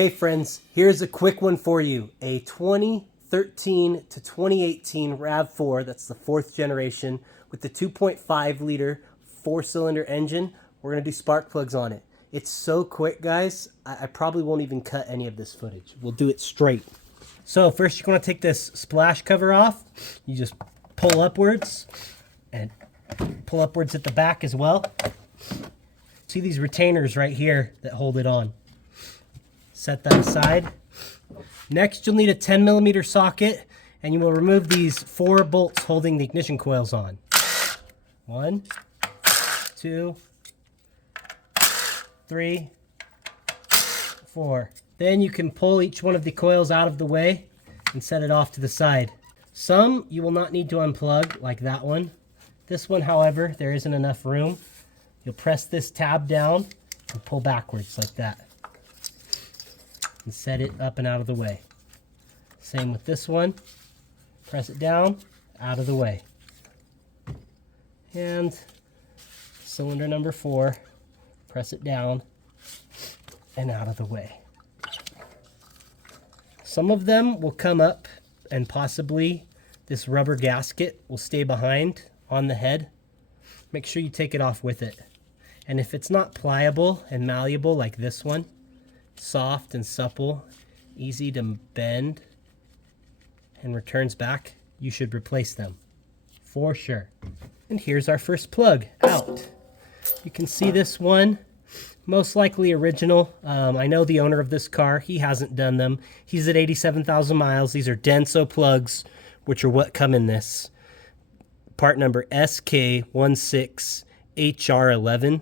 Okay friends, here's a quick one for you. A 2013 to 2018 Rav4, that's the 4th generation, with the 2.5 liter 4-cylinder engine. We're going to do spark plugs on it. It's so quick, guys, I probably won't even cut any of this footage. We'll do it straight. So first you're going to take this splash cover off. You just pull upwards and pull upwards at the back as well. See these retainers right here that hold it on. Set that aside. Next, you'll need a 10mm socket, and you will remove these 4 bolts holding the ignition coils on. 1, 2, 3, 4. Then you can pull each one of the coils out of the way and set it off to the side. Some you will not need to unplug, like that one. This one, however, there isn't enough room. You'll press this tab down and pull backwards like that. And set it up and out of the way. Same with this one. Press it down, out of the way. And cylinder number 4, press it down and out of the way. Some of them will come up and possibly this rubber gasket will stay behind on the head. Make sure you take it off with it. And if it's not pliable and malleable like this one, soft and supple, easy to bend, and returns back, you should replace them for sure. And here's our first plug out. You can see this one, most likely original. I know the owner of this car, he hasn't done them. He's at 87,000 miles. These are Denso plugs, which are what come in this. Part number SK16HR11.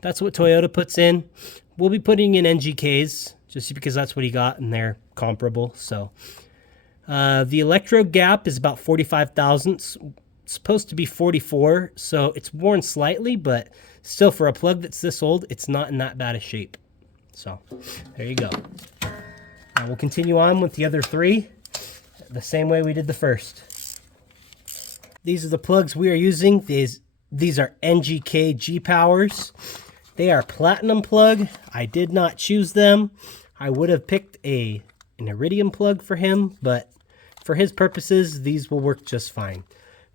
That's what Toyota puts in. We'll be putting in NGKs just because that's what he got and they're comparable. So the electrode gap is about 45 thousandths. It's supposed to be 44, so it's worn slightly, but still for a plug that's this old, it's not in that bad a shape. So there you go. Now we'll continue on with the other 3 the same way we did the first. These are the plugs we are using. These are NGK G-Powers. They are platinum plug. I did not choose them. I would have picked an iridium plug for him, but for his purposes, these will work just fine.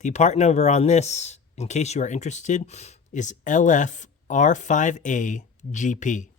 The part number on this, in case you are interested, is LFR5A-GP.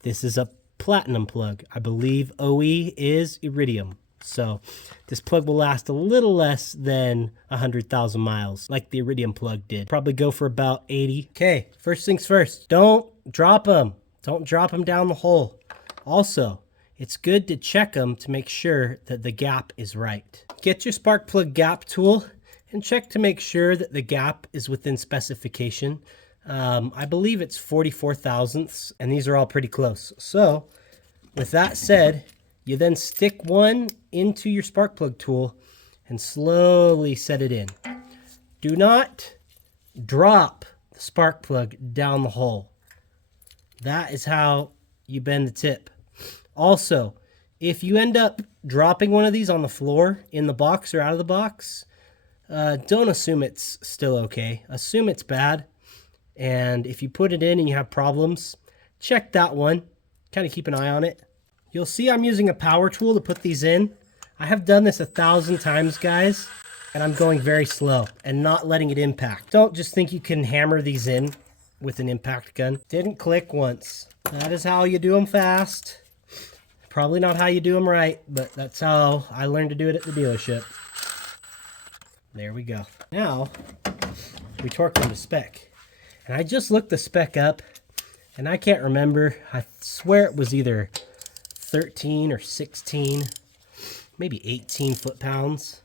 This is a platinum plug. I believe OE is iridium. So this plug will last a little less than 100,000 miles, like the iridium plug did. Probably go for about 80. Okay, first things first, don't drop them. Don't drop them down the hole. Also, it's good to check them to make sure that the gap is right. Get your spark plug gap tool and check to make sure that the gap is within specification. I believe it's 44 thousandths, and these are all pretty close. So with that said, you then stick one into your spark plug tool and slowly set it in. Do not drop the spark plug down the hole. That is how you bend the tip. Also, if you end up dropping one of these on the floor, in the box or out of the box, don't assume it's still okay. Assume it's bad. And if you put it in and you have problems, check that one. Kind of keep an eye on it. You'll see I'm using a power tool to put these in. I have done this 1,000 times, guys, and I'm going very slow and not letting it impact. Don't just think you can hammer these in with an impact gun. Didn't click once. That is how you do them fast. Probably not how you do them right, but that's how I learned to do it at the dealership. There we go. Now, we torque them to spec. And I just looked the spec up, and I can't remember. I swear it was either 13 or 16, maybe 18 foot-pounds.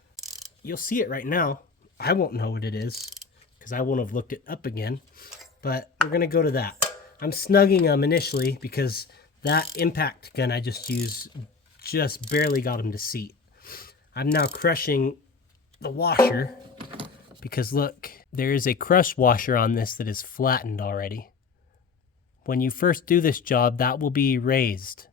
You'll see it right now. I won't know what it is because I won't have looked it up again, but we're going to go to that. I'm snugging them initially because that impact gun I just used just barely got them to seat. I'm now crushing the washer because look, there is a crush washer on this that is flattened already. When you first do this job, that will be raised.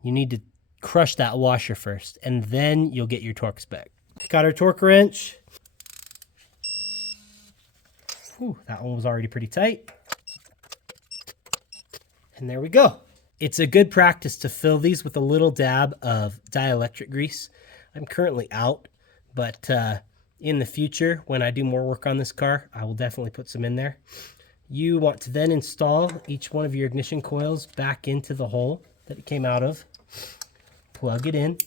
You need to crush that washer first, and then you'll get your torque spec. Got our torque wrench. Whew, that one was already pretty tight. And there we go. It's a good practice to fill these with a little dab of dielectric grease. I'm currently out, but in the future, when I do more work on this car, I will definitely put some in there. You want to then install each one of your ignition coils back into the hole that it came out of. Plug it in.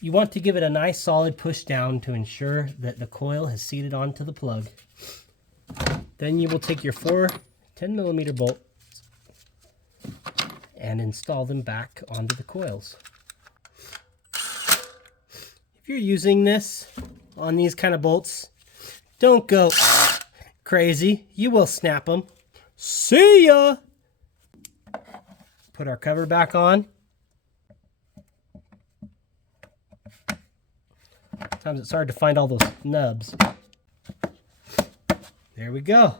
You want to give it a nice solid push down to ensure that the coil has seated onto the plug. Then you will take your 4 10mm bolts and install them back onto the coils. If you're using this on these kind of bolts, don't go crazy. You will snap them. See ya! Put our cover back on. Sometimes it's hard to find all those nubs. There we go.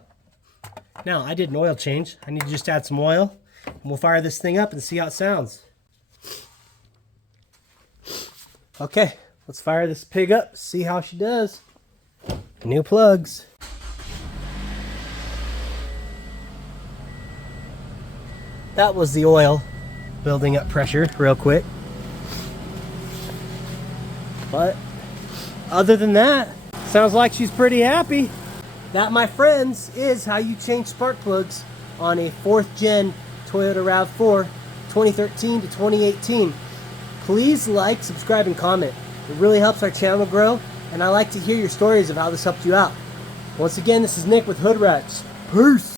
Now, I did an oil change. I need to just add some oil. And we'll fire this thing up and see how it sounds. Okay, let's fire this pig up, see how she does. New plugs. That was the oil building up pressure real quick. But other than that, sounds like she's pretty happy. That, my friends, is how you change spark plugs on a 4th gen Toyota RAV4 2013 to 2018. Please like, subscribe, and comment. It really helps our channel grow, and I like to hear your stories of how this helped you out. Once again, this is Nick with Hood Rats. Peace!